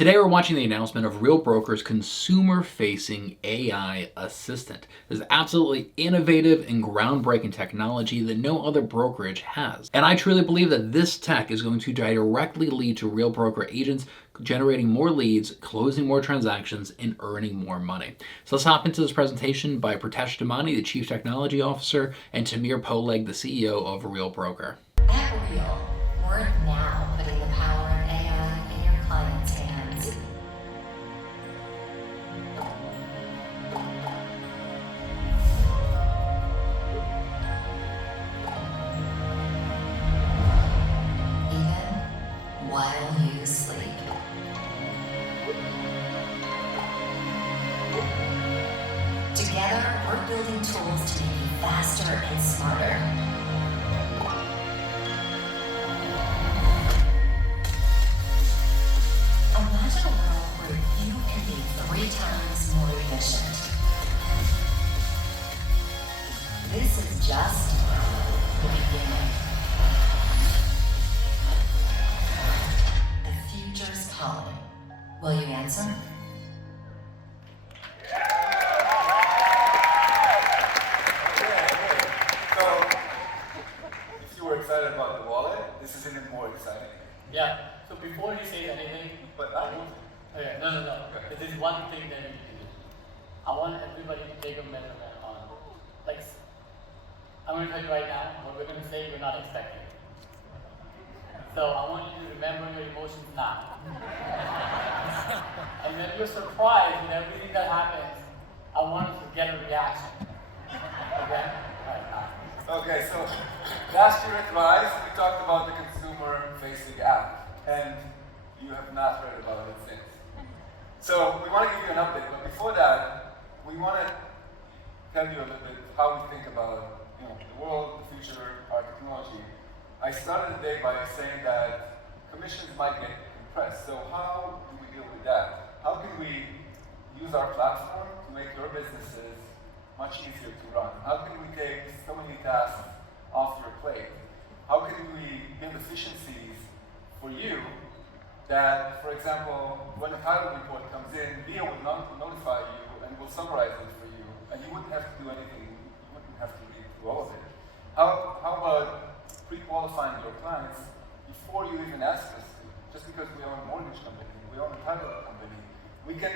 Today we're watching the announcement of Real Broker's consumer-facing AI Assistant. This is absolutely innovative and groundbreaking technology that no other brokerage has. And I truly believe that this tech is going to directly lead to Real Broker agents generating more leads, closing more transactions, and earning more money. So let's hop into this presentation by Pritesh Damani, the Chief Technology Officer, and Tamir Poleg, the CEO of Real Broker. At Real, we're now putting the power of AI in your clients' hands. Even while you sleep. Together, we're building tools to make you faster and smarter. Imagine a world where you can be 3 times more efficient. This is just the beginning. The future's calling. Will you answer? Excited about the wallet, this is even more exciting. Yeah, so before he says anything, But I won't. okay, no. Okay. There's one thing that you need to do. I want everybody to take a measurement on, like, I'm going to tell you right now, what we're going to say, we're not expecting. So I want you to remember your emotions now. And when you're surprised with everything that happens, I want us to get a reaction. Okay? All right, now. Okay, so last year at Rise, we talked about the consumer-facing app, and you have not heard about it since. So we want to give you an update, but before that, we want to tell you a little bit how we think about the world, the future, our technology. I started the day by saying that commissions might get compressed. So how do we deal with that? How can we use our platform to make your businesses much easier to run? How can we take so many tasks off your plate? How can we build efficiencies for you that, for example, when a title report comes in, Leah will notify you and will summarize it for you, and you wouldn't have to do anything, you wouldn't have to read through all of it. How about pre-qualifying your clients before you even ask us to? Just because we own a mortgage company, we own a title company, we can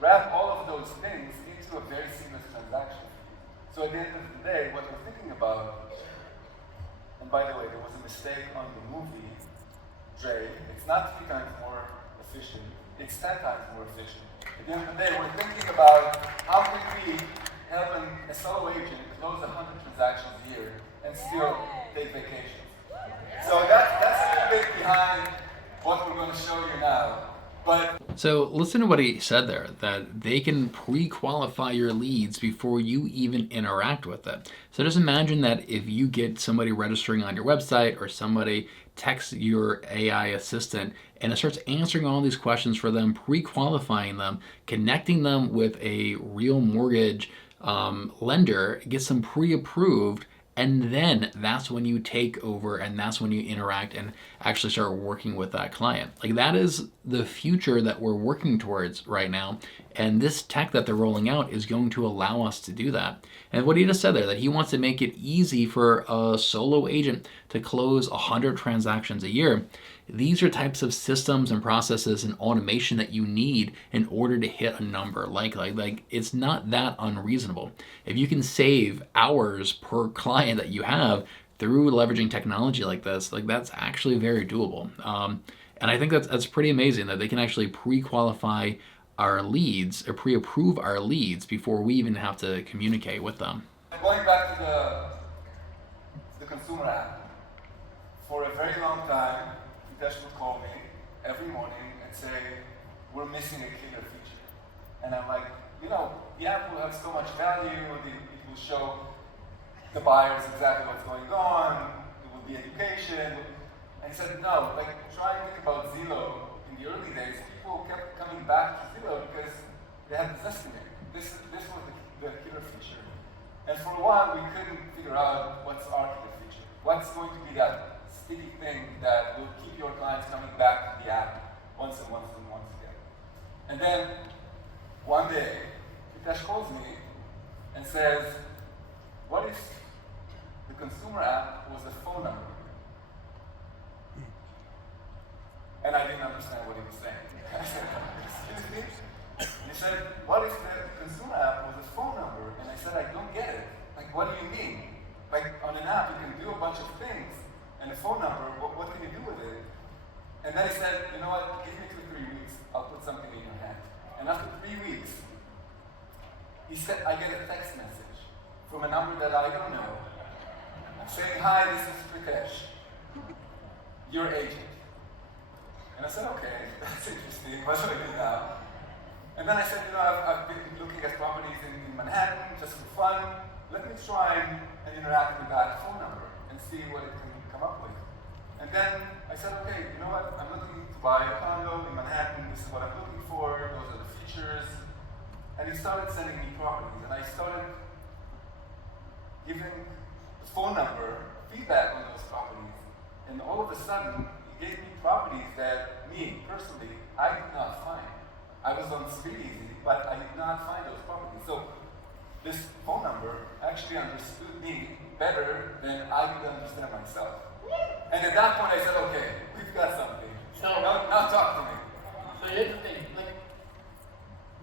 wrap all of those things into a very seamless transaction. So at the end of the day, what we're thinking about, and by the way, there was a mistake on the movie, Dre, it's not 3 times more efficient, it's 10 times more efficient. At the end of the day, we're thinking about how can we help a solo agent close 100 transactions a year and still take vacations. So that's a little bit behind what we're going to show you now. So listen to what he said there, that they can pre-qualify your leads before you even interact with it. So just imagine that if you get somebody registering on your website or somebody texts your AI assistant and it starts answering all these questions for them, pre-qualifying them, connecting them with a real mortgage lender, gets them pre-approved, and then that's when you take over and that's when you interact and actually start working with that client. Like, that is the future that we're working towards right now. And this tech that they're rolling out is going to allow us to do that. And what he just said there, that he wants to make it easy for a solo agent to close 100 transactions a year. These are types of systems and processes and automation that you need in order to hit a number. Like it's not that unreasonable. If you can save hours per client that you have through leveraging technology like this, like, that's actually very doable. And I think that's pretty amazing that they can actually pre-qualify our leads or pre-approve our leads before we even have to communicate with them. Going back to the consumer app, for a very long time, Pritesh would call me every morning and say, we're missing a killer feature. And I'm like, the app will have so much value, it will show the buyers exactly what's going on, it will be education. And he said, no, try and think about Zillow. In the early days, people kept coming back to Zillow because they had this estimate. This was the killer feature. And for a while, we couldn't figure out what's our killer feature. What's going to be that sticky thing that will keep your clients coming back to the app once and once and once again. And then one day, Hitesh calls me and says, what if the consumer app was a phone number? And I didn't understand what he was saying. I said, excuse me? He said, what if the consumer app was a phone number? And I said, I don't get it. Like, what do you mean? Like, on an app, you can do a bunch of things, and a phone number, what can you do with it? And then he said, you know what, give me 2 or 3 weeks, I'll put something in your hand. And after 3 weeks, he said, I get a text message from a number that I don't know, saying, hi, this is Pritesh, your agent. And I said, okay, that's interesting, what should I do now? And then I said, you know, I've been looking at properties in Manhattan, just for fun. Let me try and interact with that phone number and see what it can come up with. And then I said, okay, you know what, I'm looking to buy a condo in Manhattan, this is what I'm looking for, those are the features. And he started sending me properties, and I started giving the phone number feedback on those properties. And all of a sudden, he gave me properties that me, personally, I did not find. I was on Speakeasy, but I did not find those properties. So this phone number actually understood me better than I could understand myself. And at that point I said, okay, we've got something. So now talk to me. So here's the thing, like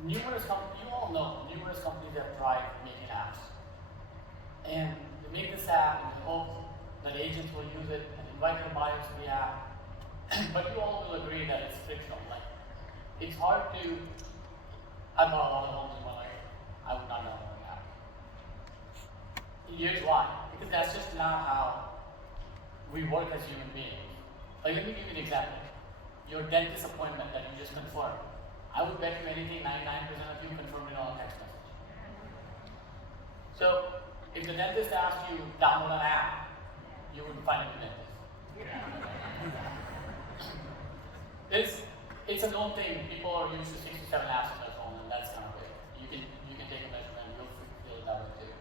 numerous companies, you all know numerous companies have tried making apps. And they make this app in the hope that agents will use it and invite the buyers to the app. But you all will agree that it's frictional. Like, it's hard to, I bought a lot of homes in my life, I would not download an app. Here's why, because that's just not how we work as human beings. Like, let me give you an example. Your dentist appointment that you just confirmed, I would bet you anything, 99% of you confirmed it on a text message. So, if the dentist asked you to download an app, you would find a dentist. It's a known thing. People are used to 6 to 7 apps on their phone, and that's kind of weird. You can take a measurement, and you'll feel it that way too.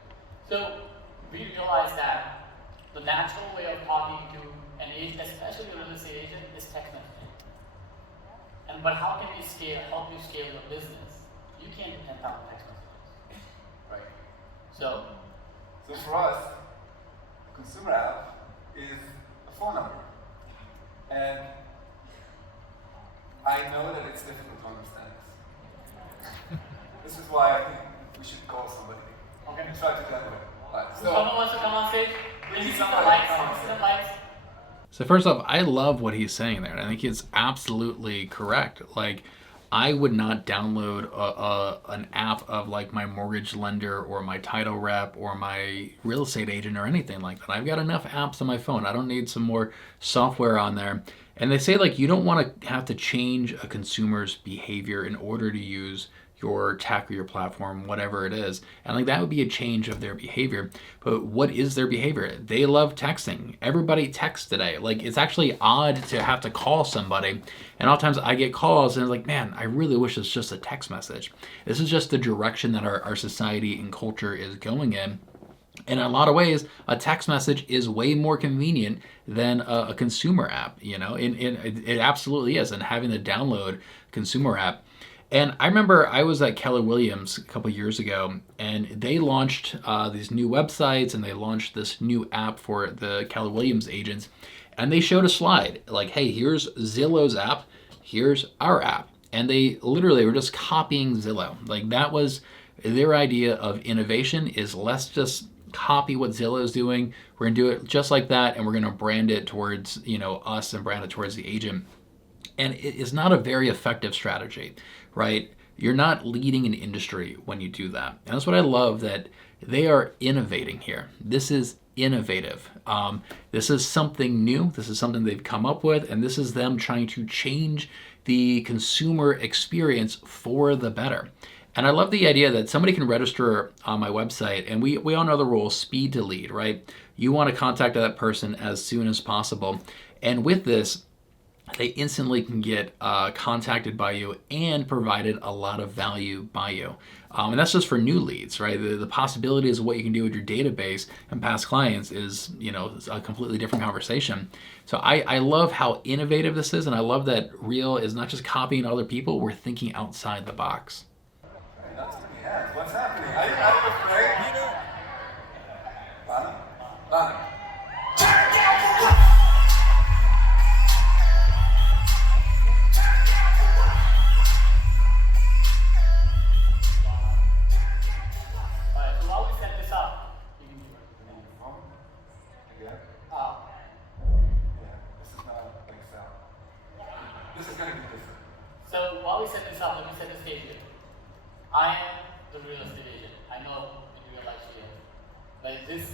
So we realize that the natural way of talking to an agent, especially a real estate agent, is text messaging. But how can we help you scale your business? You can't do 10,000 text messages, right? So for us, a consumer app is a phone number. And I know that it's difficult to understand this. This is why I think we should call somebody. Okay. And try to demo it. Someone wants to come on stage? We need See the somebody lights, to come on see stage. the lights. So first off, I love what he's saying there, and I think it's absolutely correct. Like, I would not download an app of like my mortgage lender or my title rep or my real estate agent or anything like that. I've got enough apps on my phone. I don't need some more software on there. And they say like you don't want to have to change a consumer's behavior in order to use your tech or your platform, whatever it is. And like that would be a change of their behavior. But what is their behavior? They love texting. Everybody texts today. Like it's actually odd to have to call somebody. And oftentimes I get calls and it's like, man, I really wish it's just a text message. This is just the direction that our society and culture is going in. And in a lot of ways, a text message is way more convenient than a consumer app, you know, it absolutely is. And having to download consumer app. And I remember I was at Keller Williams a couple years ago, and they launched these new websites, and they launched this new app for the Keller Williams agents. And they showed a slide like, hey, here's Zillow's app, here's our app. And they literally were just copying Zillow. Like that was their idea of innovation, is let's just copy what Zillow's doing. We're gonna do it just like that, and we're gonna brand it towards, you know, us and brand it towards the agent. And it is not a very effective strategy, right? You're not leading an industry when you do that. And that's what I love, that they are innovating here. This is innovative. This is something new. This is something they've come up with, and this is them trying to change the consumer experience for the better. And I love the idea that somebody can register on my website, and we all know the rule, speed to lead, right? You want to contact that person as soon as possible. And with this, they instantly can get contacted by you and provided a lot of value by you. And that's just for new leads, right? The possibilities of what you can do with your database and past clients is, a completely different conversation. So I love how innovative this is, and I love that Real is not just copying other people, we're thinking outside the box. Not too many hands. What's happening? Are you afraid? Lana? Lana. Alright, so while we set this up, you can do it. Again? Uh, Yeah, this is not like sound. This is going to be different. So while we set this up, let me set the stage here. I am the real estate agent. I know in real life she is. But in this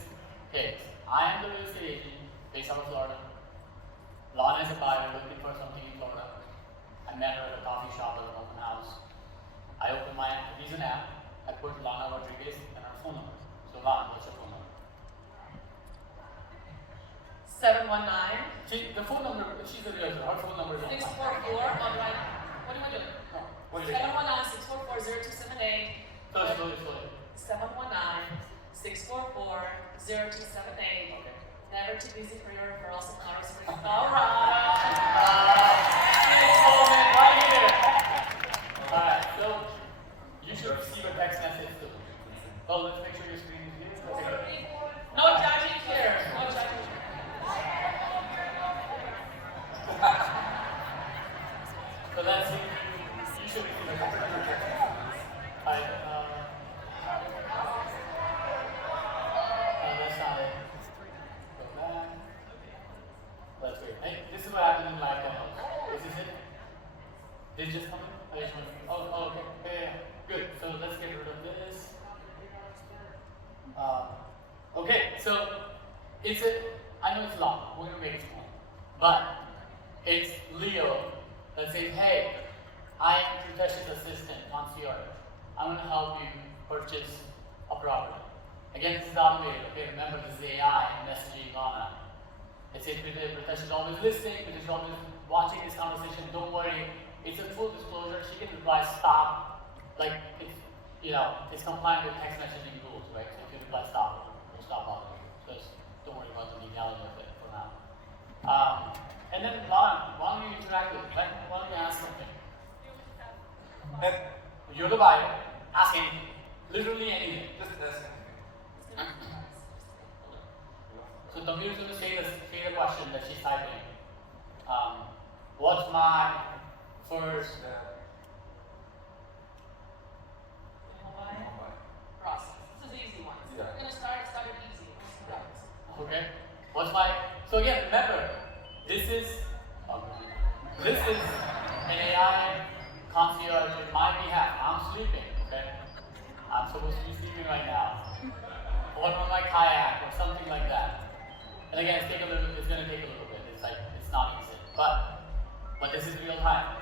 case, I am the real estate agent based out of Florida. Lana is a buyer looking for something in Florida. I met her at a coffee shop at an open house. I opened my app, use an app. I put Lana Rodriguez and her phone number. So Lana, what's your phone number? 719 The phone number, she's a realtor. Her phone number is on 644 on right. What do you want to do? No, what is it? 719 644 0278. Slowly. 719 644 0278. Okay. Never too busy for your referrals and conversations. All right. Right here. Alright, so you should receive a text message too. Oh, let's make sure your screen is here. Okay. No judging here. No judging. So let's see. You should receive a text message. Alright, that's not it. Go back. That's great. Hey, this is what happened in live demos. Is this it? Did it just come in? I just want okay. Yeah. Good. So let's get rid of this. Okay, so I know it's long, we're gonna make it small. But it's Leo that says, hey, I am Pritesh's assistant, concierge. I'm gonna help you purchase a property. Again, this is automated, okay? Remember, this is AI messaging Lana. It says Pritesh is always listening, Pritesh is always watching this conversation, don't worry. It's a full disclosure, she can reply stop. Like, it's compliant with text messaging rules, right? So if you reply stop, it'll stop all of you. Just don't worry about the legality of it for now. And then Lana, why don't you interact with it? Why don't you ask something? And You're the buyer, ask anything. Literally anything. just listen. So Tamir's going to say the question that she's typing. What's my first Process. This is easy one. Yeah. We're gonna start it easy. okay? What's my so again remember this is an AI concierge on my behalf. I'm sleeping, okay? I'm supposed to be sleeping right now. Or on my kayak or something like that. And again it's gonna take a little bit. It's not easy. But this is real time.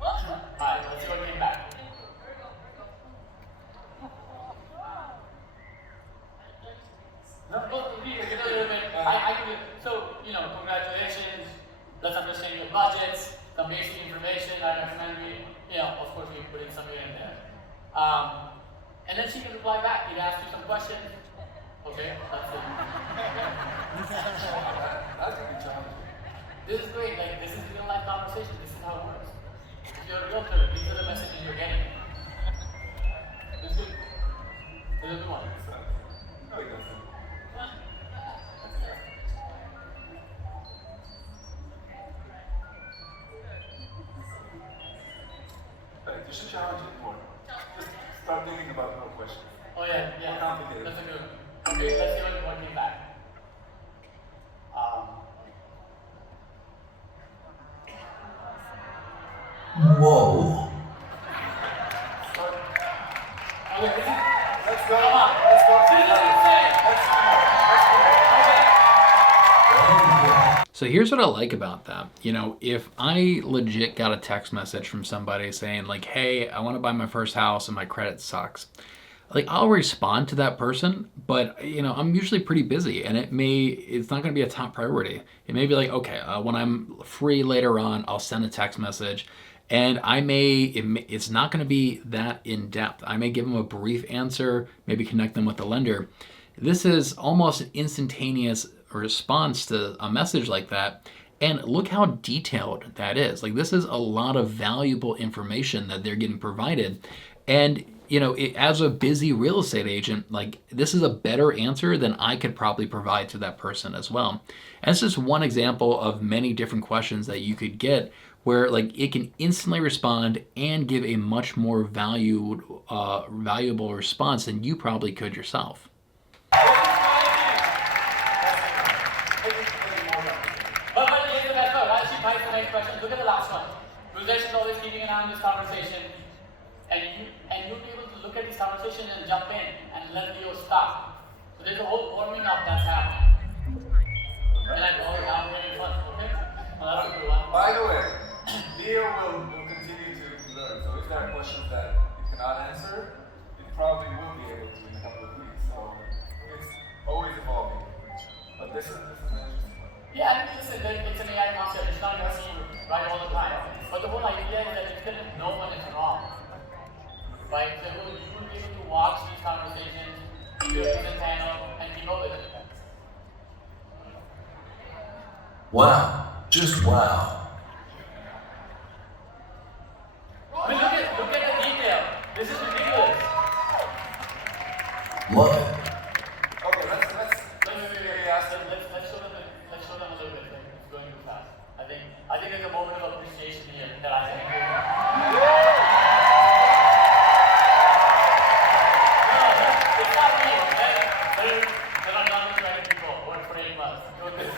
Alright, let's see what came back. No, read a little bit. I can do so, congratulations. Let's understand your budgets, some basic information. I recommend of course we put in some in there. And then she can reply back. He'd ask you some questions. Okay, that's it. That's going to be challenging. This is great. Like this is real life conversation. This is how it works. If you're a realtor, these are the messages you're getting. This is good. This is a good one. No, it doesn't. You should challenge it more. Just start thinking about more questions. Oh yeah. More complicated. That's a good one. Okay, let's see what came back. Whoa. Okay, Let's go. Let's go. So here's what I like about that. If I legit got a text message from somebody saying like, hey, I want to buy my first house and my credit sucks, like I'll respond to that person, but I'm usually pretty busy, and it's not going to be a top priority. It may be like, okay, when I'm free later on, I'll send a text message, and it's not going to be that in depth. I may give them a brief answer, maybe connect them with the lender. This is almost an instantaneous response to a message like that. And look how detailed that is. Like, this is a lot of valuable information that they're getting provided. And, as a busy real estate agent, like, this is a better answer than I could probably provide to that person as well. And it's just one example of many different questions that you could get where, like, it can instantly respond and give a much more valuable response than you probably could yourself. But here's the best part. As she types the next question, look at the last one. Rudesh is always keeping an eye on this conversation, and you'll be able to look at this conversation and jump in and let Leo stop. So there's a whole warming up that's happening. And I'm having fun. Okay? Well, that's a good one. By the way, Leo will continue to learn. So if there are questions that he cannot answer, he probably will be able to in a couple of weeks. So it's always evolving. But this is an interesting one. Yeah, I mean, listen, it's an AI concept. It's not going to seem right all the time. But the whole idea is that it's going to know when it's wrong. Right? So you will be able to watch these conversations, do it in the panel, and keep up with it. Wow. Just wow. I mean, look at the detail. This is ridiculous. Love it. Okay, let's Let's show them a little bit. It's going too fast. I think there's a moment of appreciation here that I think. No, it's not me. They're not done with writing people. Work for 8 months. Do this.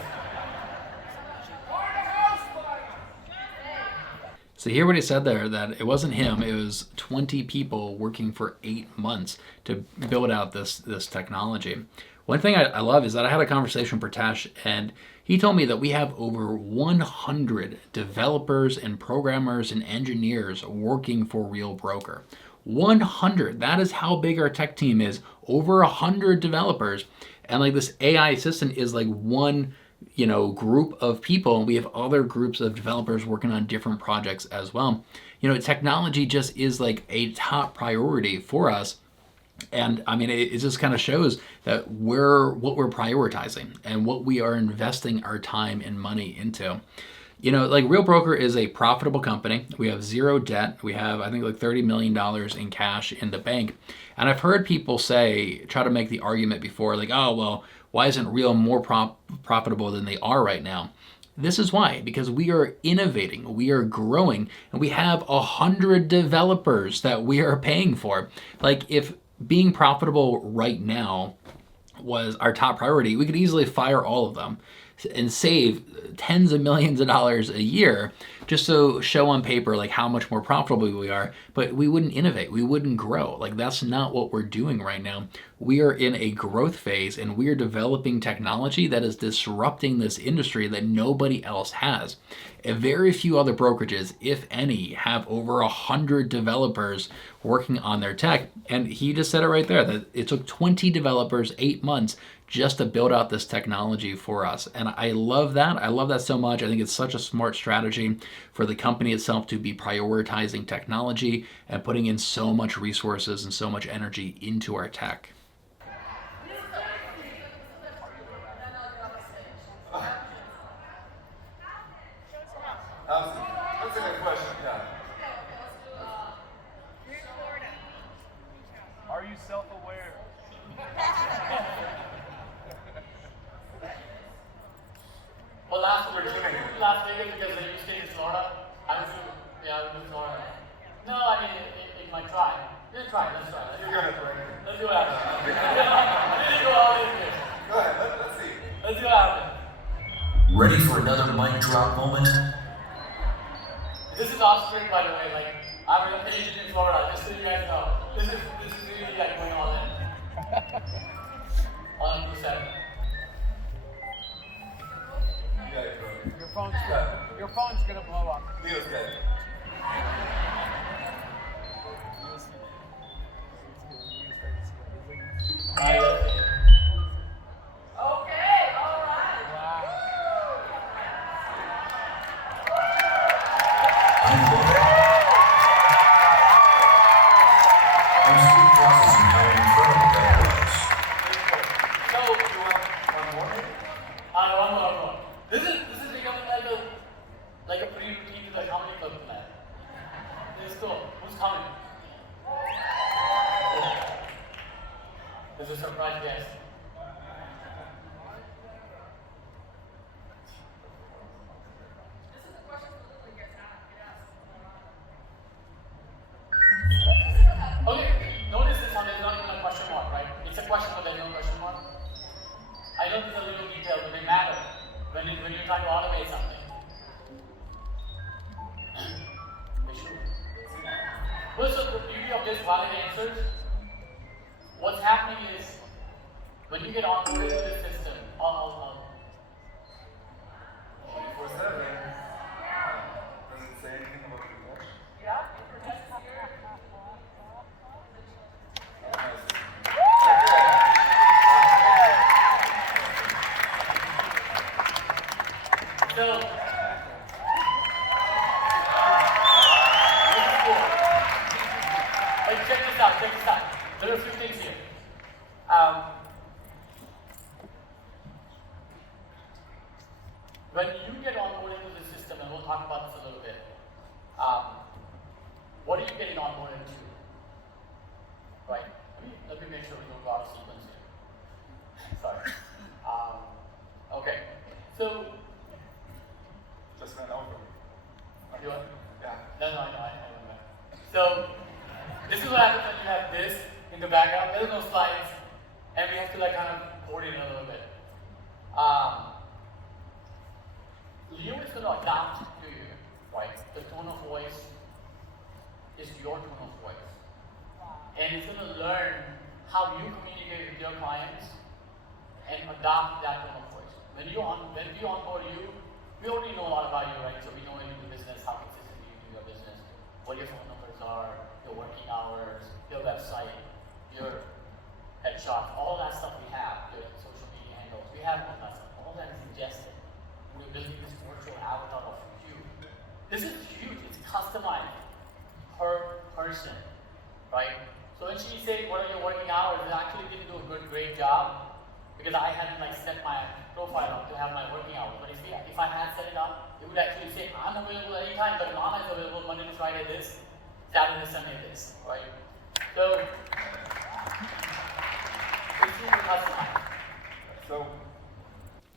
So hear what he said there, that it wasn't him, it was 20 people working for 8 months to build out this technology. One thing I love is that I had a conversation with Pritesh, and he told me that we have over 100 developers and programmers and engineers working for Real Broker. 100. That is how big our tech team is. Over 100 developers. And like this AI assistant is like one group of people, and we have other groups of developers working on different projects as well. Technology just is like a top priority for us. And I mean, it just kind of shows that what we're prioritizing and what we are investing our time and money into. Like Real Broker is a profitable company. We have zero debt. We have, I think, like $30 million in cash in the bank. And I've heard people try to make the argument before, like, oh, well, why isn't Real more profitable than they are right now? This is why, because we are innovating, we are growing, and we have 100 developers that we are paying for. Like, if being profitable right now was our top priority, we could easily fire all of them and save tens of millions of dollars a year just to show on paper like how much more profitable we are, but we wouldn't innovate, we wouldn't grow. Like, that's not what we're doing right now. We are in a growth phase, and we are developing technology that is disrupting this industry that nobody else has. And very few other brokerages, if any, have over 100 developers working on their tech. And he just said it right there, that it took 20 developers 8 months just to build out this technology for us. And I love that. I love that so much. I think it's such a smart strategy for the company itself to be prioritizing technology and putting in so much resources and so much energy into our tech. That's a good question, yeah. Are you self-aware? Well, last Vegas because they used to stay in Florida. I would do Florida. No, I mean, it might try. Let's try. Let's You're good at brain. see what happens. Let's go all in here. Go ahead, let's see. Let's see what happens. Ready for another mic drop moment? This is off-screen, by the way. Like, I'm an agent in Florida, just so you guys know. This is really like going all in. On a set. Yeah, you're good. Your phone's gonna blow up. Leo's dead. Okay, notice this one, there's not even a question mark, right? It's a question, but there's no question mark. I know these are little details, but they matter when you're trying to automate something. They should. Well, so the beauty of this valid answers, what's happening is when you get onboarded to the system, I'll 24/7. Does it say anything about promotion? Yeah, for next year. so this is cool. Like check this out, check this out. There are a few things here. When you get onboarded to the system, and we'll talk about this a little bit, what are you getting onboarded to? Right? Let me make sure we don't go out of sequence here. Sorry. Okay. So, Just ran over. you want? Yeah. No, I remember. So, this is what happens when you have this in the background. There's no slides, and we have to like kind of coordinate a little bit. Leo is going to adapt to you, right? The tone of voice is your tone of voice. And it's going to learn how you communicate with your clients and adopt that tone of voice. When we onboard you, we already know a lot about you, right? So we know when you do business, how consistently you do your business, what your phone numbers are, your working hours, your website, your headshots, all that stuff we have, your social media handles, we have all that stuff. All that is ingested. We're building this virtual avatar of you. This is huge. It's customized per person, right? So when she said, "What are your working hours?" I actually didn't do a great job because I hadn't like set my profile up to have my working hours. But if I had set it up, it would actually say, "I'm available anytime, but Mama is available Monday to Friday this, Saturday, Sunday this," right? So it's super customized. So,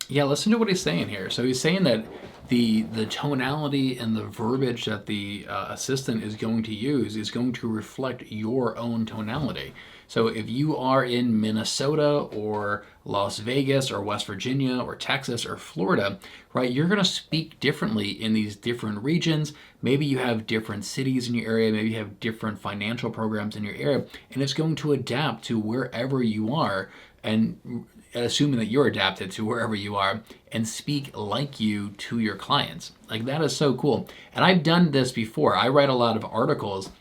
Yeah, listen to what he's saying here. So he's saying that the tonality and the verbiage that the assistant is going to use is going to reflect your own tonality. So if you are in Minnesota or Las Vegas or West Virginia or Texas or Florida, right, you're going to speak differently in these different regions. Maybe you have different cities in your area, maybe you have different financial programs in your area, and it's going to adapt to wherever you are, and assuming that you're adapted to wherever you are, and speak like you to your clients. Like, that is so cool. And I've done this before. I write a lot of articles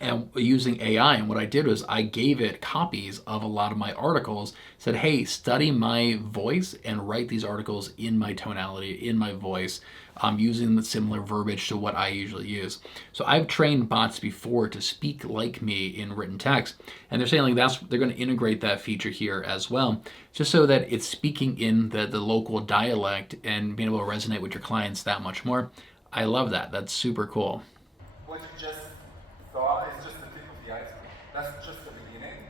and using AI, and what I did was I gave it copies of a lot of my articles, said, hey, study my voice and write these articles in my tonality, in my voice, using the similar verbiage to what I usually use. So I've trained bots before to speak like me in written text, and they're saying like they're going to integrate that feature here as well, just so that it's speaking in the local dialect and being able to resonate with your clients that much more. I love that. That's super cool. what you just saw is just the tip of the iceberg. That's just the beginning.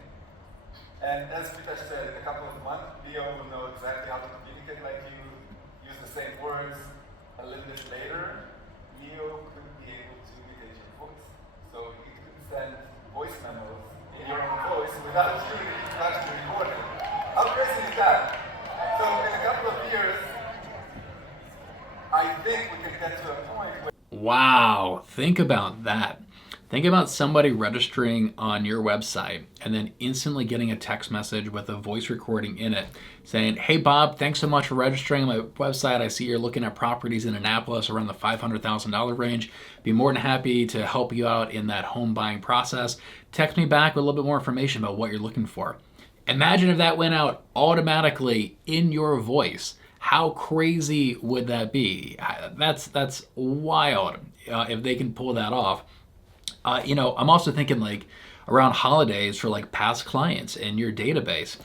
And as Peter said, in a couple of months, Leo will know exactly how to communicate like you, use the same words. A little bit later, Leo could be able to imitate your voice. So it could send voice memos in your own voice without you actually recording. How crazy is that? So in a couple of years, I think we can get to a point where Wow, think about that. Think about somebody registering on your website and then instantly getting a text message with a voice recording in it saying, hey Bob, thanks so much for registering on my website. I see you're looking at properties in Annapolis around the $500,000 range. Be more than happy to help you out in that home buying process. Text me back with a little bit more information about what you're looking for. Imagine if that went out automatically in your voice. How crazy would that be? That's wild if they can pull that off. I'm also thinking like around holidays for like past clients in your database.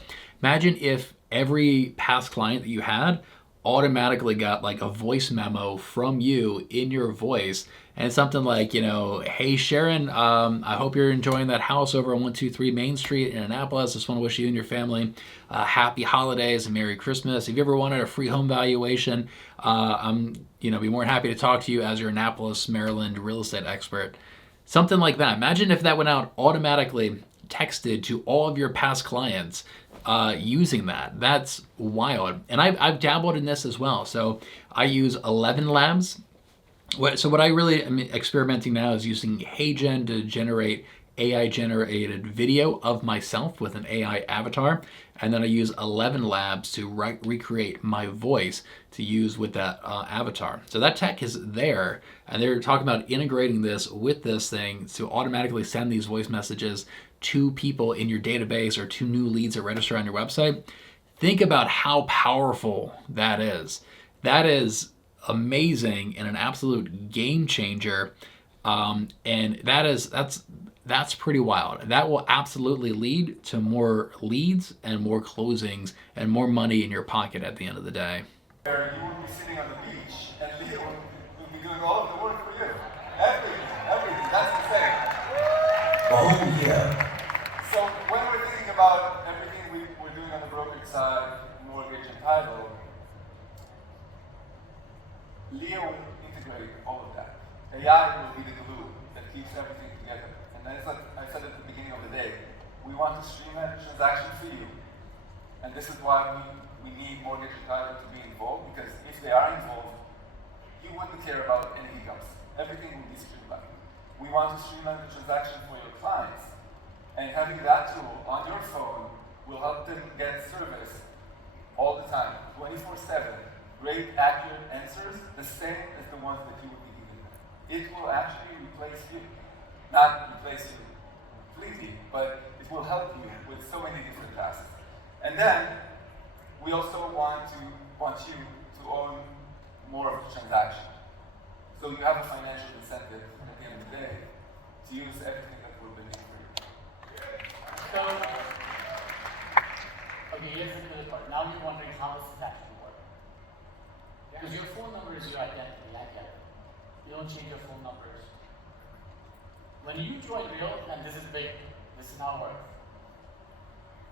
Imagine if every past client that you had automatically got like a voice memo from you in your voice, and something like, hey Sharon, I hope you're enjoying that house over on 123 Main Street in Annapolis. Just want to wish you and your family happy holidays and Merry Christmas. If you ever wanted a free home valuation, I'm be more than happy to talk to you as your Annapolis, Maryland real estate expert. Something like that. Imagine if that went out automatically, texted to all of your past clients using that. That's wild. And I've dabbled in this as well. So I use 11 Labs. So what I really am experimenting now is using HeyGen to generate AI generated video of myself with an AI avatar. And then I use 11 Labs to recreate my voice to use with that avatar. So that tech is there. And they're talking about integrating this with this thing to automatically send these voice messages to people in your database or to new leads that register on your website. Think about how powerful that is. That is amazing and an absolute game changer. And that's pretty wild. That will absolutely lead to more leads and more closings and more money in your pocket at the end of the day. Where you will be sitting on the beach and Leo will be doing all of the work for you. Everything. That's insane. Oh, yeah. So when we're thinking about everything we're doing on the brokerage side, mortgage and title, Leo will integrate all of that. AI will be the glue that keeps everything together. And as I said at the beginning of the day, we want to streamline the transaction for you. And this is why we need mortgage and title to be involved, because if they are involved, you wouldn't care about any hiccups. Everything will be streamlined. We want to streamline the transaction for your clients. And having that tool on your phone will help them get service all the time, 24/7. Great, accurate answers, the same as the ones that you would be giving them. It will actually replace you. Not replace you completely, but it will help you with so many different tasks. And then, we also want you to own more of the transaction. So you have a financial incentive at the end of the day to use everything that we're building for you. So, okay, here's the good part. Now you're wondering how does this actually work? Because your phone number is your identity, I get it. You don't change your phone numbers. When you join Real, and this is big, this is how it works.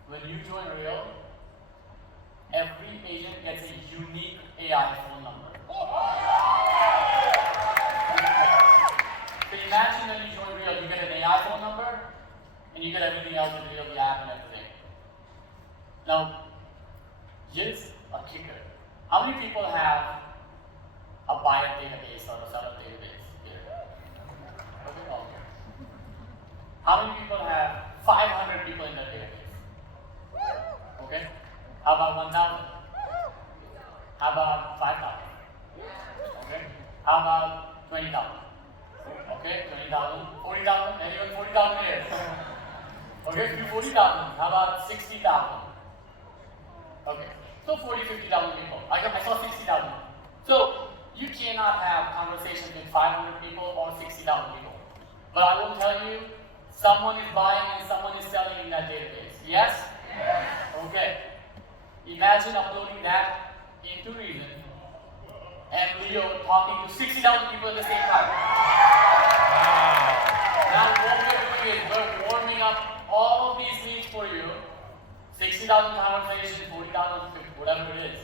When you join Real, every agent gets a unique AI phone number. So imagine when you join Real, you get an AI phone number, and you get everything else with Real, the app and everything. Now, here's a kicker. How many people have a buyer database or a seller database here? Okay, all. How many people have 500 people in their database? Okay. How about 1,000? How about 5,000? Okay. How about 20,000? Okay, 20,000, 40,000, anyone 40,000 here? Okay, 40,000. How about 60,000? Okay, so 40, 50,000 people. I saw 60,000. So you cannot have conversations with 500 people or 60,000 people. But I will tell you, someone is buying and someone is selling in that database. Yes? Okay. Imagine uploading that into Reason and Leo talking to 60,000 people at the same time. Now what we're doing is we're warming up all of these leads for you. 60,000 conversations, 40,000, whatever it is.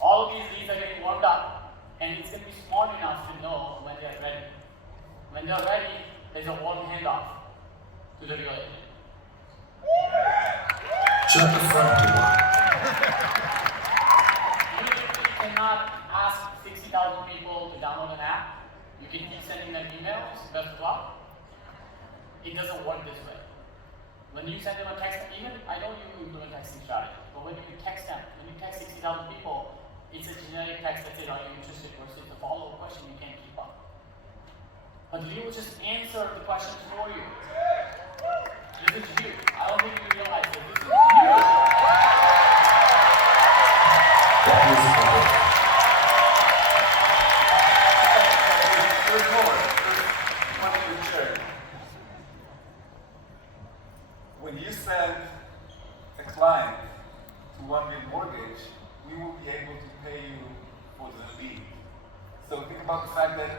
All of these leads are getting warmed up, and it's going to be smart enough to know when they're ready. When they're ready, there's a warm handoff to the real agent. Shut the front door. You literally cannot ask 60,000 people to download an app. You can keep sending them emails, best of luck. It doesn't work this way. When you send them a text, even I know you implement texting strategy, but when you text them, when you text 60,000 people, it's a generic text that says, are you interested versus the follow-up question you can't keep up. But Leo will just answer the questions for you. This is you. I don't think you realize that this is you. That was epic. There's more. There's money to share. When you send a client to One Real Mortgage, we will be able to pay you for the lead. So think about the fact that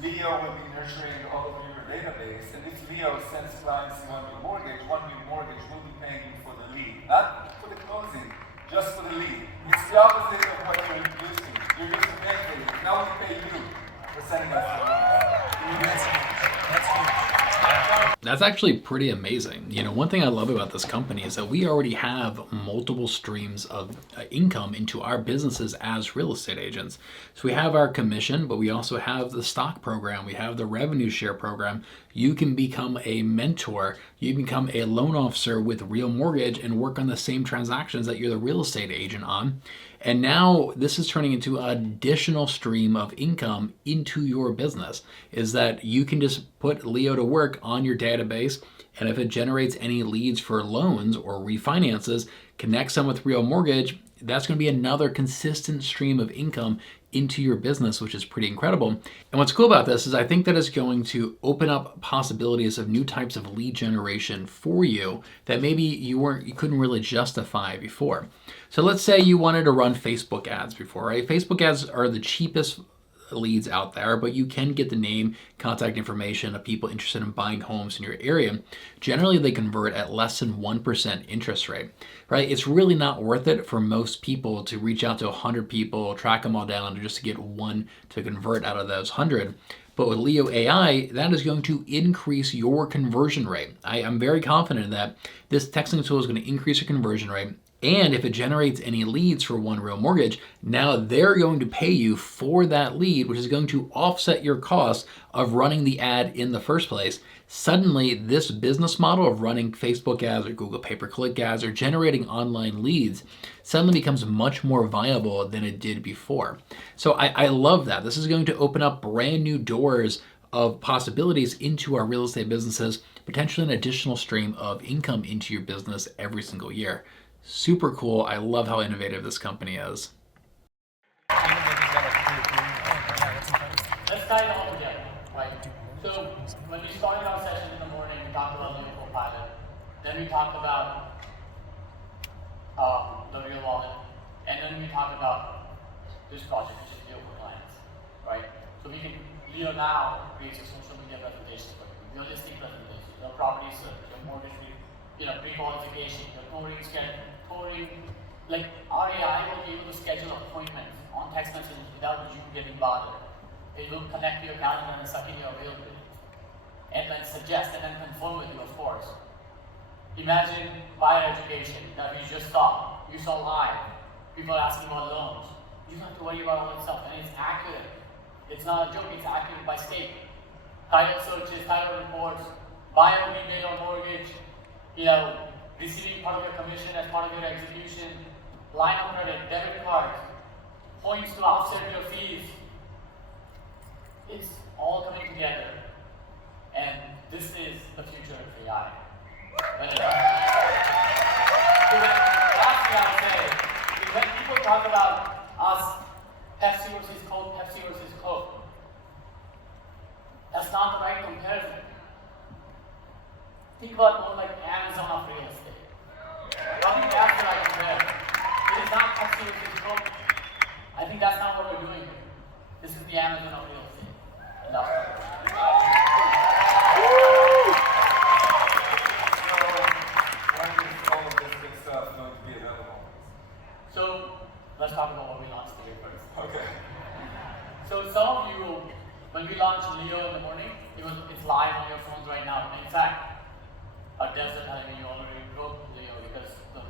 Leo will be nurturing all of your database, and if Leo sends clients to One Real Mortgage will be paying you for the lead, not for the closing, just for the lead. It's the opposite of what you're used to. You're used to paying for it. Now we pay you for sending us the lead. That's huge. That's actually pretty amazing. One thing I love about this company is that we already have multiple streams of income into our businesses as real estate agents. So we have our commission, but we also have the stock program, we have the revenue share program. You can become a mentor, you can become a loan officer with Real Mortgage and work on the same transactions that you're the real estate agent on. And now this is turning into an additional stream of income into your business, is that you can just put Leo to work on your database, and if it generates any leads for loans or refinances, connects them with Real Mortgage, that's going to be another consistent stream of income into your business, which is pretty incredible. And what's cool about this is I think that it's going to open up possibilities of new types of lead generation for you that maybe you couldn't really justify before. So let's say you wanted to run Facebook ads before, right? Facebook ads are the cheapest leads out there, but you can get the name, contact information of people interested in buying homes in your area. Generally, they convert at less than 1% interest rate, right? It's really not worth it for most people to reach out to 100 people, track them all down, just to get one to convert out of those 100. But with Leo AI, that is going to increase your conversion rate. I am very confident that this texting tool is going to increase your conversion rate. And if it generates any leads for One Real Mortgage, now they're going to pay you for that lead, which is going to offset your cost of running the ad in the first place. Suddenly, this business model of running Facebook ads or Google pay-per-click ads or generating online leads suddenly becomes much more viable than it did before. So I love that. This is going to open up brand new doors of possibilities into our real estate businesses, potentially an additional stream of income into your business every single year. Super cool. I love how innovative this company is. Let's tie it all together, right? So when we started our session in the morning, we talked about Leo Copilot. Then we talked about the real wallet, and then we talked about this project, which is Leo for Clients, right? So we can Leo now creates a social media presentation for you, realistic presentation, your property search, your mortgage, pre-qualification, your coding, like our AI will be able to schedule appointments on text messages without you getting bothered. It will connect to your calendar and suck in your availability, and then suggest and then confirm with you, of course. Imagine buyer education that we just saw. You saw live. People asking about loans. You don't have to worry about all that stuff, and it's accurate. It's not a joke, it's accurate by state. Title searches, title reports, buyer rebate on mortgage, receiving part of your commission as part of your execution, line of credit, debit cards, points to offset your fees. It's all coming together, and this is the future of AI. So the last thing I'll say is when people talk about us, Pepsi versus Coke, that's not the right comparison. Think about more like Amazon of real estate. I think that's what I compare. It is not Pepsi versus Coke. I think that's not what we're doing here. This is the Amazon of real estate. And that's what we're doing. When is all of this good stuff going to be available? So let's talk about what we launched today first. Okay. So some of you, when we launched Leo in the morning, it's live on your phones right now. In fact, our devs are telling me you already broke Leo because the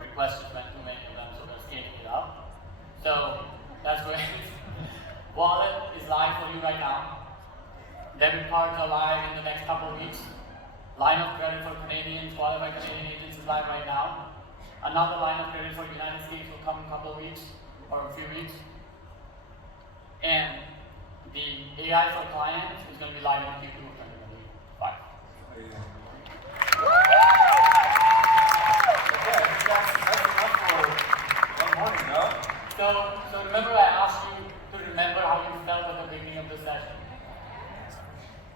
requests just went too many of them, so we're scaling it up. So that's great. Wallet is live for you right now. Debit cards are live in the next couple of weeks. Line of credit for Canadians, qualified Canadian agents is live right now. Another line of credit for the United States will come in a couple of weeks or a few weeks. And the AI for clients is going to be live in Q2 of 2025. Okay, I think that's enough for one morning, no? So remember I asked you to remember how you felt at the beginning of the session.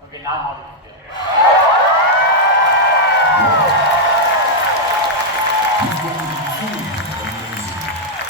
Okay, now how do you feel?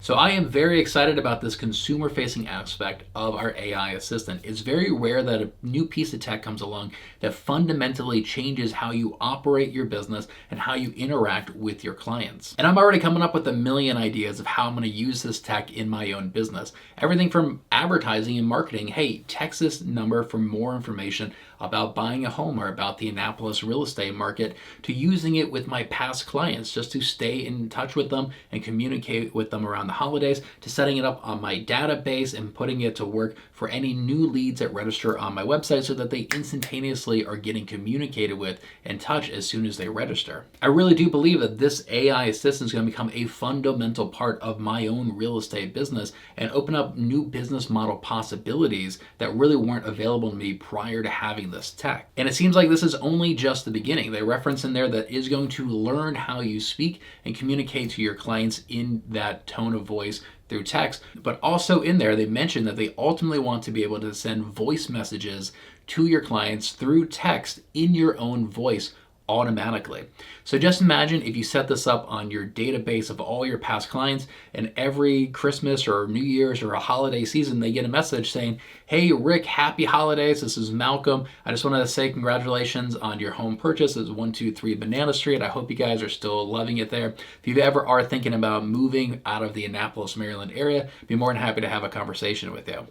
So I am very excited about this consumer-facing aspect of our AI assistant. It's very rare that a new piece of tech comes along that fundamentally changes how you operate your business and how you interact with your clients. And I'm already coming up with a million ideas of how I'm going to use this tech in my own business. Everything from advertising and marketing. Hey, text this number for more information about buying a home or about the Annapolis real estate market to using it with my past clients just to stay in touch with them and communicate with them around the holidays, to setting it up on my database and putting it to work for any new leads that register on my website so that they instantaneously are getting communicated with and touch as soon as they register. I really do believe that this AI assistant is going to become a fundamental part of my own real estate business and open up new business model possibilities that really weren't available to me prior to having this tech. And it seems like this is only just the beginning. They reference in there that is going to learn how you speak and communicate to your clients in that tone of voice through text. But also in there, they mention that they ultimately want to be able to send voice messages to your clients through text in your own voice automatically. So just imagine if you set this up on your database of all your past clients, and every Christmas or New Year's or a holiday season, they get a message saying, "Hey Rick, happy holidays. This is Malcolm. I just wanted to say congratulations on your home purchase. It's 123 Banana Street. I hope you guys are still loving it there. If you ever are thinking about moving out of the Annapolis, Maryland area, be more than happy to have a conversation with you."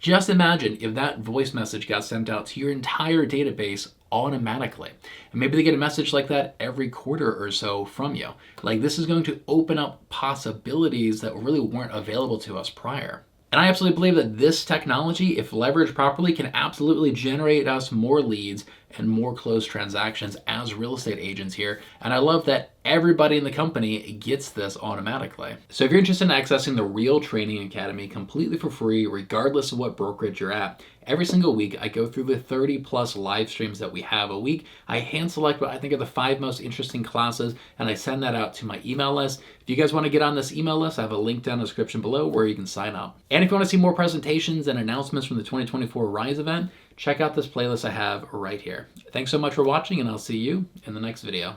Just imagine if that voice message got sent out to your entire database automatically. And maybe they get a message like that every quarter or so from you. Like, this is going to open up possibilities that really weren't available to us prior. And I absolutely believe that this technology, if leveraged properly, can absolutely generate us more leads and more closed transactions as real estate agents here. And I love that everybody in the company gets this automatically. So if you're interested in accessing the Real Training Academy completely for free, regardless of what brokerage you're at, every single week I go through the 30 plus live streams that we have a week. I hand select what I think are the 5 most interesting classes, and I send that out to my email list. If you guys want to get on this email list, I have a link down in the description below where you can sign up. And if you want to see more presentations and announcements from the 2024 Rise event, check out this playlist I have right here. Thanks so much for watching, and I'll see you in the next video.